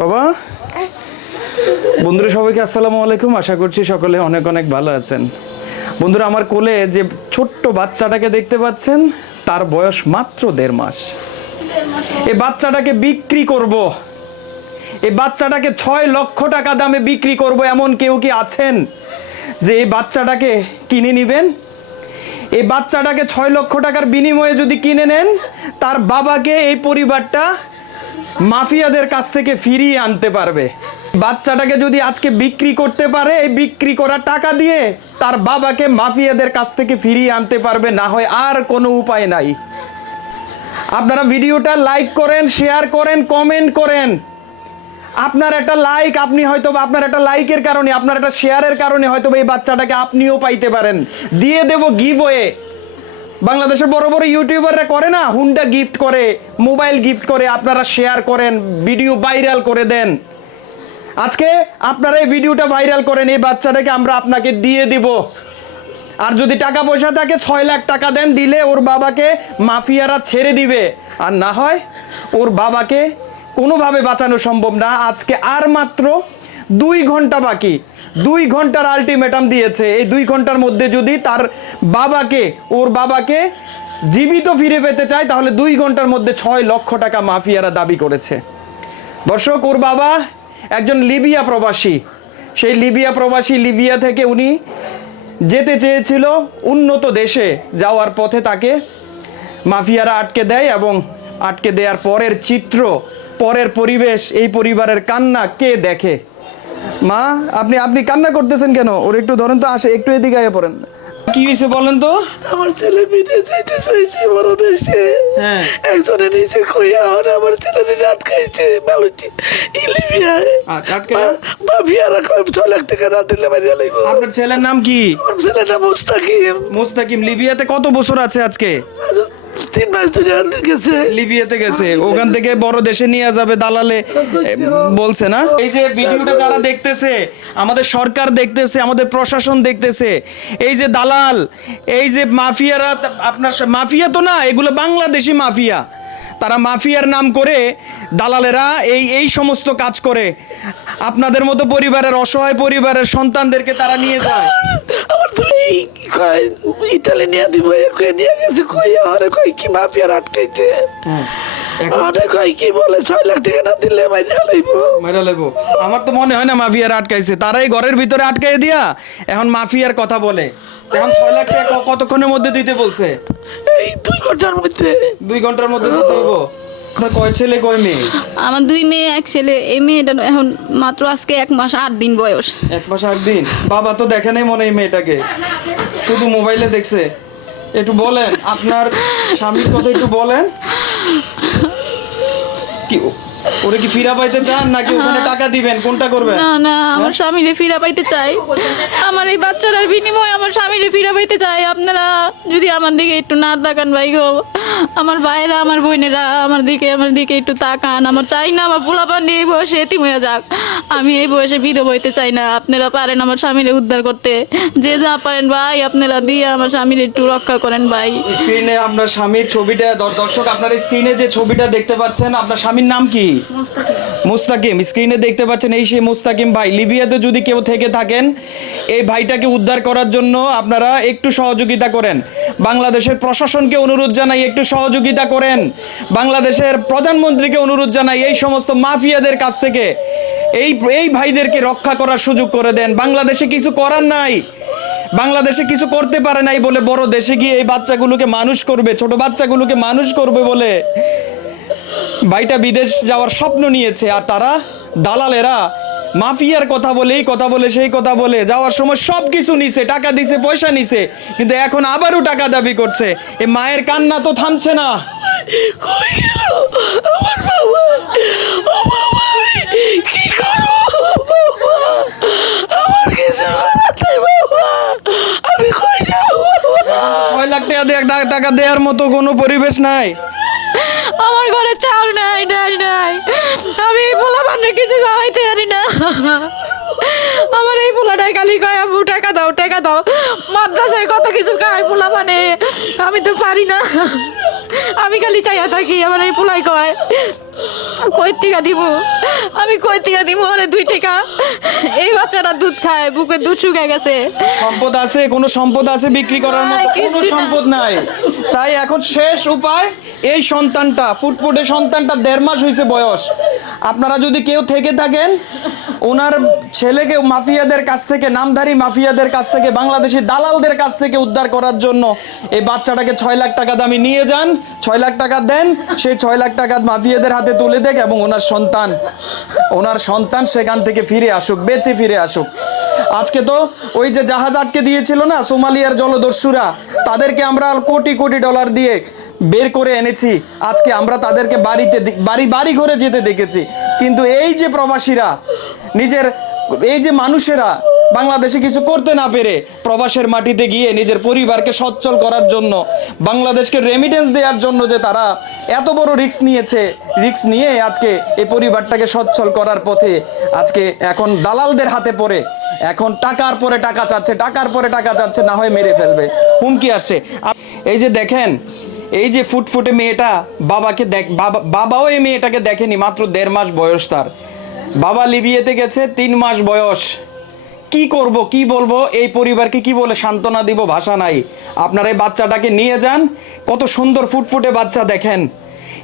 বাবা? বন্ধুরা, সবাইকে আসসালামু আলাইকুম। আশা করছি সকলে অনেক অনেক ভালো আছেন। বন্ধুরা, আমার কোলে যে ছোট্ট বাচ্চাটাকে দেখতে পাচ্ছেন, তার বয়স মাত্র দেড় মাস। এই বাচ্চাটাকে বিক্রি করব। এই বাচ্চাটাকে ছয় লক্ষ টাকা দামে বিক্রি করব, এমন কেউ কি আছেন যে এই বাচ্চাটাকে কিনে নেবেন? এই বাচ্চাটাকে ছয় লক্ষ টাকার বিনিময়ে যদি কিনে নেন, তার বাবাকে এই পরিবারটা মাফিয়াদের কাছ থেকে ফিরিয়ে আনতে পারবে। বাচ্চাটাকে যদি আজকে বিক্রি করতে পারে, এই বিক্রি করা টাকা দিয়ে তার বাবাকে মাফিয়াদের কাছ থেকে ফিরিয়ে আনতে পারবে, না হয় আর কোনো উপায় নাই। আপনারা ভিডিওটা লাইক করেন, শেয়ার করেন, কমেন্ট করেন। আপনার একটা লাইক, আপনি হয়তো বা আপনার একটা লাইকের কারণে, আপনার একটা শেয়ারের কারণে হয়তো এই বাচ্চাটাকে আপনিও পাইতে পারেন। দিয়ে দেব গিভ বাংলাদেশের বড় বড় ইউটিউবাররা করে না? হুন্ডা গিফট করে মোবাইল গিফট করে, আপনারা শেয়ার করেন ভিডিও ভাইরাল করে দেন। আজকে আপনারা এই ভিডিওটা ভাইরাল করেন, এই বাচ্চাটাকে আমরা আপনাকে দিয়ে দিব। আর যদি টাকা পয়সা থাকে, ছয় লাখ টাকা দেন, দিলে ওর বাবাকে মাফিয়ারা ছেড়ে দিবে। আর না হয়, ওর বাবাকে কোনোভাবে বাঁচানো সম্ভব না। আজকে আর মাত্র দুই ঘণ্টা বাকি। দুই ঘণ্টার আলটিমেটাম দিয়েছে। এই দুই ঘণ্টার মধ্যে যদি তার বাবাকে, ওর বাবাকে জীবিত ফিরে পেতে চায়, তাহলে দুই ঘণ্টার মধ্যে ছয় লক্ষ টাকা মাফিয়ারা দাবি করেছে। দর্শক, ওর বাবা একজন লিবিয়া প্রবাসী। সেই লিবিয়া প্রবাসী লিবিয়া থেকে উনি যেতে চেয়েছিল উন্নত দেশে যাওয়ার পথে তাকে মাফিয়ারা আটকে দেয় এবং আটকে দেওয়ার পরের চিত্র, পরের পরিবেশ, এই পরিবারের কান্না কে দেখে? মা আপনি আপনি কান্না করতেছেন কেন? ওর একটু ধরেন তো আসে একটু এদিকে আগে পড়েন। কি হয়েছে বলেন তো? আমার ছেলে বিদেশ যাইতে চাইছে বড় দেশে হ্যাঁ। একজনে নিচে কইয়া আর আমার ছেলে আটকাইছে বালুচি। ইলিবিয়ায়? কয় লাখ টাকা না দিলে মারিয়া লাগব আপনার ছেলের নাম কি? আমার ছেলেটা মুস্তাকিম। মোস্তাকিম লিবিয়াতে কত বছর আছে আজকে? তিন মাস ধরে গেছে। লিবিয়াতে গেছে। ওখান থেকে বড় দেশে নিয়ে যাবে দালালে। বলছে না? এই যে ভিডিওটা যারা দেখতেছে আমাদের সরকার দেখতেছে আমাদের প্রশাসন দেখতেছে এই যে দালাল এই যে মাফিয়ারা আপনার মাফিয়া তো না এগুলো বাংলাদেশি মাফিয়া। তারা মাফিয়ার নাম করে দালালেরা এই এই সমস্ত কাজ করে। আপনাদের মতো পরিবারের অসহায় পরিবারের সন্তানদেরকে তারা নিয়ে যায়। আমার তো এই কয় ইটালি নিয়ে দিব কয়ে নিয়ে গেছে কই আরে কই কি মাফিয়ার আটকাইছে? এখন আরে কই কি বলে ছয় লাখ টাকা না দিলে মারিয়া লাগব মাইরা লেবো আমার তো মনে হয় না মাফিয়ার আটকাইছে। তারাই ঘরের ভিতরে আটকাই দিয়া এখন মাফিয়ার কথা বলে। এখন ছয় লাখ টাকা কতক্ষণের মধ্যে দিতে বলছে? এই দুই ঘণ্টার মধ্যে। দুই ঘণ্টার মধ্যে দিতে হইব? আপনার কয় ছেলে কয় মেয়ে? আমার দুই মেয়ে এক ছেলে। এই মেয়েটা এখন মাত্র আজকে এক মাস আট দিন বয়স। এক মাস আট দিন। বাবা তো দেখে নাই মনে এই মেয়েটাকে। শুধু মোবাইলে দেখছে। একটু বলেন আপনার স্বামীর কথা একটু বলেন। কি ওরে কি ফিরা পাইতে চান নাকি ওখানে টাকা দিবেন? কোনটা করবেন? না না আমার স্বামীরে ফিরা পাইতে চাই। আমার এই বাচ্চাটার বিনিময়ে আমার স্বামীরে ফিরা পাইতে চাই। আপনারা যদি আমার দিকে একটু না তাকান ভাই গো আমার ভাইয়েরা আমার বোনেরা আমার দিকে আমার দিকে একটু তাকান। আমার চাই না আমার পোলাপান এই বয়সে এতিম হয়ে যাক। আমি এই বয়সে বিধব হইতে চাই না। আপনারা পারেন আমার স্বামীরে উদ্ধার করতে। যে যা পারেন ভাই আপনারা দিয়ে আমার স্বামীর একটু রক্ষা করেন ভাই। স্ক্রিনে আপনার স্বামীর ছবিটা দর্শক আপনার স্ক্রিনে যে ছবিটা দেখতে পাচ্ছেন আপনার স্বামীর নাম কি? মুস্তাকিম। স্ক্রিনে দেখতে পাচ্ছেন এই সেই মুস্তাকিম ভাই। লিবিয়াতে যদি কেউ থেকে থাকেন, এই ভাইটাকে উদ্ধার করার জন্য আপনারা একটু সহযোগিতা করেন। বাংলাদেশের প্রশাসনকে অনুরোধ জানাই একটু সহযোগিতা করেন। বাংলাদেশের প্রধানমন্ত্রীকে অনুরোধ জানাই এই সমস্ত মাফিয়াদের কাছ থেকে এই এই ভাইদেরকে রক্ষা করার সুযোগ করে দেন। বাংলাদেশে কিছু করার নাই। বাংলাদেশে কিছু করতে পারে নাই বলে বড় দেশে গিয়ে এই বাচ্চাগুলোকে মানুষ করবে, ছোট বাচ্চাগুলোকে মানুষ করবে বলে ভাইটা বিদেশ যাওয়ার স্বপ্ন নিয়েছে আর তারা দালালেরা মাফিয়ার কথা বলে এই কথা বলে সেই কথা বলে যাওয়ার সময় সব কিছু নিছে টাকা দিছে পয়সা নিছে কিন্তু এখন আবারও টাকা দাবি করছে এ মায়ের কান্না তো থামছে না লাখ টাকা টাকা দেওয়ার মতো কোনো পরিবেশ নাই আমার ঘরে চাল নাই নাই নাই। আমি এই পোলা বান্না কিছু খাওয়াইতে পারি না। আমার এই পোলাটাই কালি কয় আমি টাকা দাও টাকা দাও। মাদ্রাসায় কত কিছু খায় পোলা মানে? আমি তো পারি না। আমি খালি চাইয়া থাকি আমার এই পোলাই কয়। কই টিকা দিব? আমি কই টিকা দিব? আরে দুই টাকা। এই বাচ্চারা দুধ খায় বুকে দুধ শুকিয়ে গেছে। সম্পদ আছে কোনো সম্পদ আছে বিক্রি করার মতো কোনো সম্পদ নাই। তাই এখন শেষ উপায় এই সন্তানটা ফুটফুটে সন্তানটা দেড় মাস হয়েছে বয়স। আপনারা যদি কেউ থেকে থাকেন ওনার ছেলেকে মাফিয়াদের কাছ থেকে নামধারী মাফিয়াদের কাছ থেকে বাংলাদেশি দালালদের কাছ থেকে উদ্ধার করার জন্য। এই বাচ্চাটাকে ছয় লাখ টাকা দামি নিয়ে যান, ছয় লাখ টাকা দেন, সেই ছয় লাখ টাকা মাফিয়াদের হাতে তুলে দেখ এবং ওনার সন্তান ওনার সন্তান সেখান থেকে ফিরে আসুক, বেঁচে ফিরে আসুক। আজকে তো ওই যে জাহাজ আটকে দিয়েছিল না, সোমালিয়ার জলদস্যুরা, তাদেরকে আমরা কোটি কোটি ডলার দিয়ে বের করে এনেছি। আজকে আমরা তাদেরকে বাড়িতে বাড়ি বাড়ি ঘরে যেতে দেখেছি। কিন্তু এই যে প্রবাসীরা, নিজের, এই যে মানুষেরা বাংলাদেশে কিছু করতে না পেরে প্রবাসের মাটিতে গিয়ে নিজের পরিবারকে সচ্ছল করার জন্য, বাংলাদেশকে রেমিটেন্স দেওয়ার জন্য যে তারা এত বড় রিস্ক নিয়েছে রিস্ক নিয়ে আজকে এই পরিবারটাকে সচ্ছল করার পথে আজকে এখন দালালদের হাতে পড়ে, এখন টাকার পরে টাকা চাচ্ছে, টাকার পরে টাকা চাচ্ছে, না হয় মেরে ফেলবে। হুমকি আসছে। এই যে দেখেন, এই যে ফুটফুটে মেয়েটা বাবাকে দেখ, বাবা, বাবাও এই মেয়েটাকে দেখেনি, মাত্র দেড় মাস বয়স তার। বাবা লিবিয়েতে গেছে, তিন মাস বয়স। কি করব, কি বলব, এই পরিবারকে কি বলে সান্ত্বনা দিব, ভাষা নাই। আপনারা এই বাচ্চাটাকে নিয়ে যান, কত সুন্দর ফুটফুটে বাচ্চা দেখেন।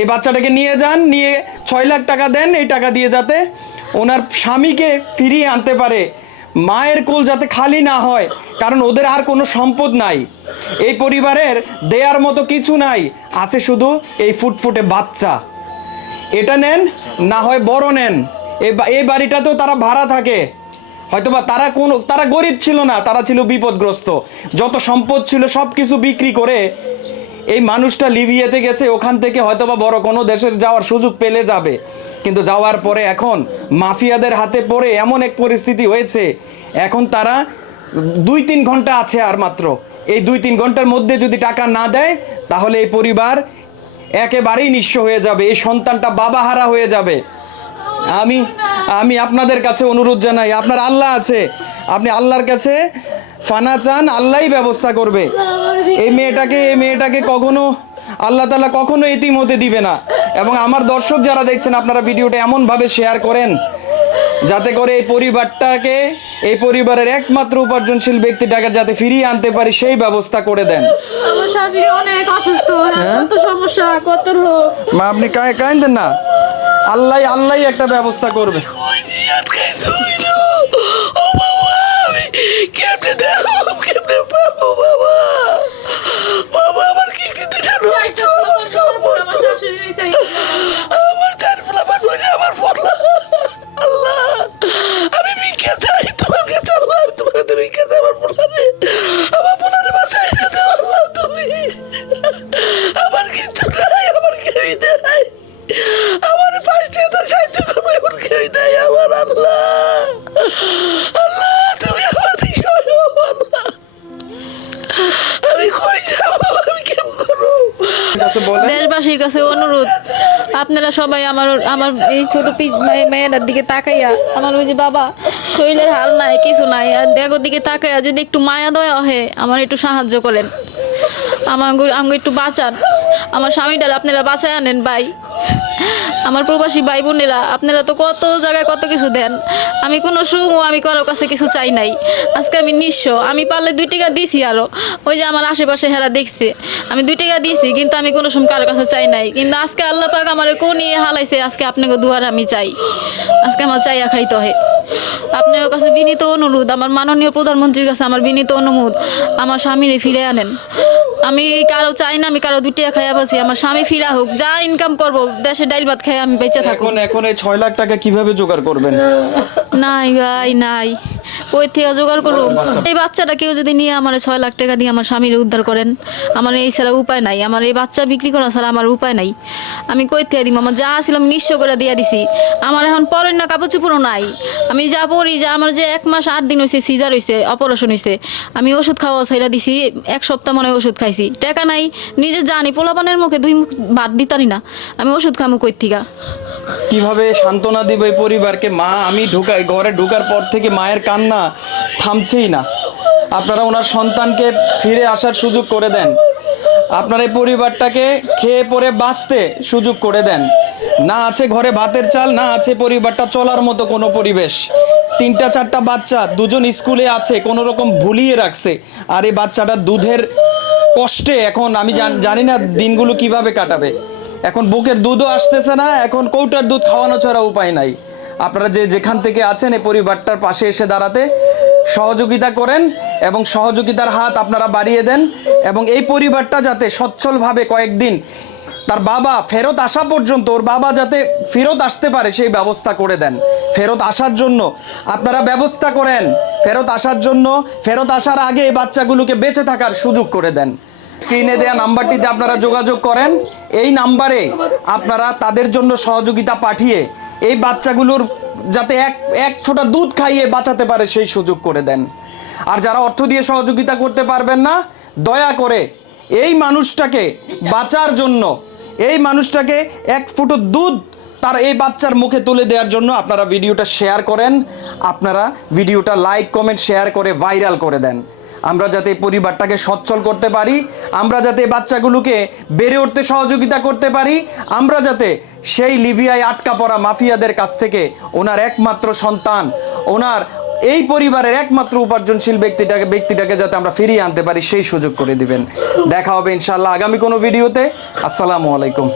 এই বাচ্চাটাকে নিয়ে যান, নিয়ে ছয় লাখ টাকা দেন এই টাকা দিয়ে যাতে ওনার স্বামীকে ফিরিয়ে আনতে পারে। মায়ের কোল যাতে খালি না হয়, কারণ ওদের আর কোনো সম্পদ নাই। এই পরিবারের দেয়ার মতো কিছু নাই, আছে শুধু এই ফুটফুটে বাচ্চা। এটা নেন, না হয় বড় নেন। এই বাড়িটাতেও তারা ভাড়া থাকে। হয়তোবা তারা কোন, তারা গরিব ছিল না, তারা ছিল বিপদগ্রস্ত। যত সম্পদ ছিল সব কিছু বিক্রি করে এই মানুষটা লিবিয়াতে গেছে, ওখান থেকে হয়তোবা বড় কোনো দেশের যাওয়ার সুযোগ পেলে যাবে। কিন্তু যাওয়ার পরে এখন মাফিয়াদের হাতে পড়ে এমন এক পরিস্থিতি হয়েছে, এখন তারা দুই তিন ঘণ্টা আছে আর মাত্র। এই দুই তিন ঘণ্টার মধ্যে যদি টাকা না দেয়, তাহলে এই পরিবার একেবারেই নিঃস্ব হয়ে যাবে, এই সন্তানটা বাবা হারা হয়ে যাবে। আমি আমি আপনাদের কাছে অনুরোধ জানাই, আপনার আল্লাহ আছে। আপনি আল্লাহর কাছে ফানা চান, আল্লাহই ব্যবস্থা করবে। এই মেয়েটাকে এই মেয়েটাকে কখনো, আল্লাহ তালা কখনো এতিম হতে দিবে না। এবং আমার দর্শক যারা দেখছেন, আপনারা ভিডিওটা এমনভাবে শেয়ার করেন, যাতে করে এই পরিবারটাকে এই পরিবারের একমাত্র উপার্জনশীল ব্যক্তিটাকে যাতে ফিরিয়ে আনতে পারি সেই ব্যবস্থা করে দেন। আমার শাশুড়ি অনেক অসুস্থ কত সমস্যা কত রোগ। মা আপনি কায় কাইন্দেন না। আল্লাহ আল্লাহ একটা ব্যবস্থা করবে। কেমনে দেখো কেমনে পাবো বাবা? দেশবাসীর কাছে অনুরোধ। আপনারা সবাই আমার আমার এই ছোট মেয়েটার দিকে তাকাইয়া আমার ওই যে বাবা, শরীরের হাল নাই, কিছু নাই, আর দেখো দিকে তাকাইয়া যদি একটু মায়া দয়া হয়, আমার একটু সাহায্য করেন। আমার আমাকে একটু বাঁচান। আমার স্বামীটার আপনারা বাঁচায় আনেন, ভাই। আমার প্রবাসী ভাই বোনেরা আপনারা তো কত জায়গায় কত কিছু দেন। আমি কোনো সুম, আমি কারোর কাছে কিছু চাই নাই। আজকে আমি নিঃস্ব। আমি পারলে দুই টাকা দিছি আরও ওই যে আমার আশেপাশে হেরা দেখছে, আমি দুই টাকা দিয়েছি কিন্তু আমি কোনো সময় কারোর কাছে চাই নাই। কিন্তু আজকে আল্লাহ পাক আমার কোন নিয়ে হালাইছে, আজকে আপনাকে দুয়ার আমি চাই। আজকে আমার চাইয়া খাইতে হয়। আপনার কাছে বিনীত অনুরোধ, আমার মাননীয় প্রধানমন্ত্রীর কাছে আমার বিনীত অনুরোধ, আমার স্বামীরে ফিরে আনেন। আমি কারও চাই না, আমি কারও দুটিয়া খাইয়া পাচ্ছি আমার স্বামী ফিরা হোক, যা ইনকাম করব দেশে ডাইল ভাত খাই আমি বেঁচে থাকব এখন এখন এই ছয় লাখ টাকা কীভাবে জোগাড় করবেন? নাই ভাই নাই। কই থেকে জোগাড় করব? এই বাচ্চাটা কেউ যদি নিয়ে আমার ছয় লাখ টাকা দিয়ে আমার স্বামীর উদ্ধার করেন, আমার এই ছাড়া উপায় নাই, আমার এই বাচ্চা বিক্রি করা ছাড়া আমার উপায় নাই। আমি কই থেকে দিব? আমার যা ছিল আমি নিঃস্ব করে দিয়ে দিছি। আমার এখন পরের না কাপড় চুপড়ও নাই। আমি যা পড়ি যা আমার যে এক মাস আট দিন হয়েছে সিজার হয়েছে অপারেশন হয়েছে আমি ওষুধ খাওয়া ছাইরা দিছি, এক সপ্তাহ মনে ওষুধ খাইছি। টাকা নাই নিজে জানি, পোলাপানের মুখে দুই মুখ বাদ দিতারি না। আমি ওষুধ খামু কই থেকে? কীভাবে সান্ত্বনা দিব এই পরিবারকে? মা, আমি ঢুকাই, ঘরে ঢুকার পর থেকে মায়ের কান্না থামছেই না। আপনারা ওনার সন্তানকে ফিরে আসার সুযোগ করে দেন। আপনার এই পরিবারটাকে খেয়ে পরে বাঁচতে সুযোগ করে দেন। না আছে ঘরে ভাতের চাল, না আছে পরিবারটা চলার মতো কোনো পরিবেশ। তিনটা, চারটা বাচ্চা দুজন স্কুলে আছে, কোনো রকম ভুলিয়ে রাখছে। আর এই বাচ্চাটা দুধের কষ্টে এখন আমি জানি না দিনগুলো কীভাবে কাটাবে। এখন বুকের দুধও আসতেছে না, এখন কৌটার দুধ খাওয়ানো ছাড়া উপায় নাই। আপনারা যে যেখান থেকে আছেন এই পরিবারটার পাশে এসে দাঁড়াতে সহযোগিতা করেন এবং সহযোগিতার হাত আপনারা বাড়িয়ে দেন এবং এই পরিবারটা যাতে সচ্ছলভাবে কয়েকদিন তার বাবা ফেরত আসা পর্যন্ত, ওর বাবা যাতে ফেরত আসতে পারে সেই ব্যবস্থা করে দেন। ফেরত আসার জন্য আপনারা ব্যবস্থা করেন। ফেরত আসার জন্য, ফেরত আসার আগে এই বাচ্চাগুলোকে বেঁচে থাকার সুযোগ করে দেন। স্ক্রিনে দেওয়া নাম্বারটিতে আপনারা যোগাযোগ করেন। এই নাম্বারে আপনারা তাদের জন্য সহযোগিতা পাঠিয়ে এই বাচ্চাগুলোর যাতে এক এক ফোঁটা দুধ খাইয়ে বাঁচাতে পারে সেই সুযোগ করে দেন। আর যারা অর্থ দিয়ে সহযোগিতা করতে পারবেন না, দয়া করে এই মানুষটাকে বাঁচার জন্য, এই মানুষটাকে এক ফুটো দুধ তার এই বাচ্চার মুখে তুলে দেওয়ার জন্য আপনারা ভিডিওটা শেয়ার করেন। আপনারা ভিডিওটা লাইক কমেন্ট শেয়ার করে ভাইরাল করে দেন। আমরা যাতে পরিবারটাকে সচ্ছল করতে পারি, আমরা যাতে বাচ্চাগুলোকে বেড়ে উঠতে সহযোগিতা করতে পারি, আমরা যাতে সেই লিবিয়ায় আটকা পড়া মাফিয়াদের কাছ থেকে ওনার একমাত্র সন্তান, ওনার এই পরিবারের একমাত্র উপার্জনশীল ব্যক্তিটাকে ব্যক্তিটাকে যাতে আমরা ফিরিয়ে আনতে পারি, সেই সুযোগ করে দিবেন। দেখা হবে ইনশাল্লাহ আগামী কোনো ভিডিওতে। আসসালামু আলাইকুম।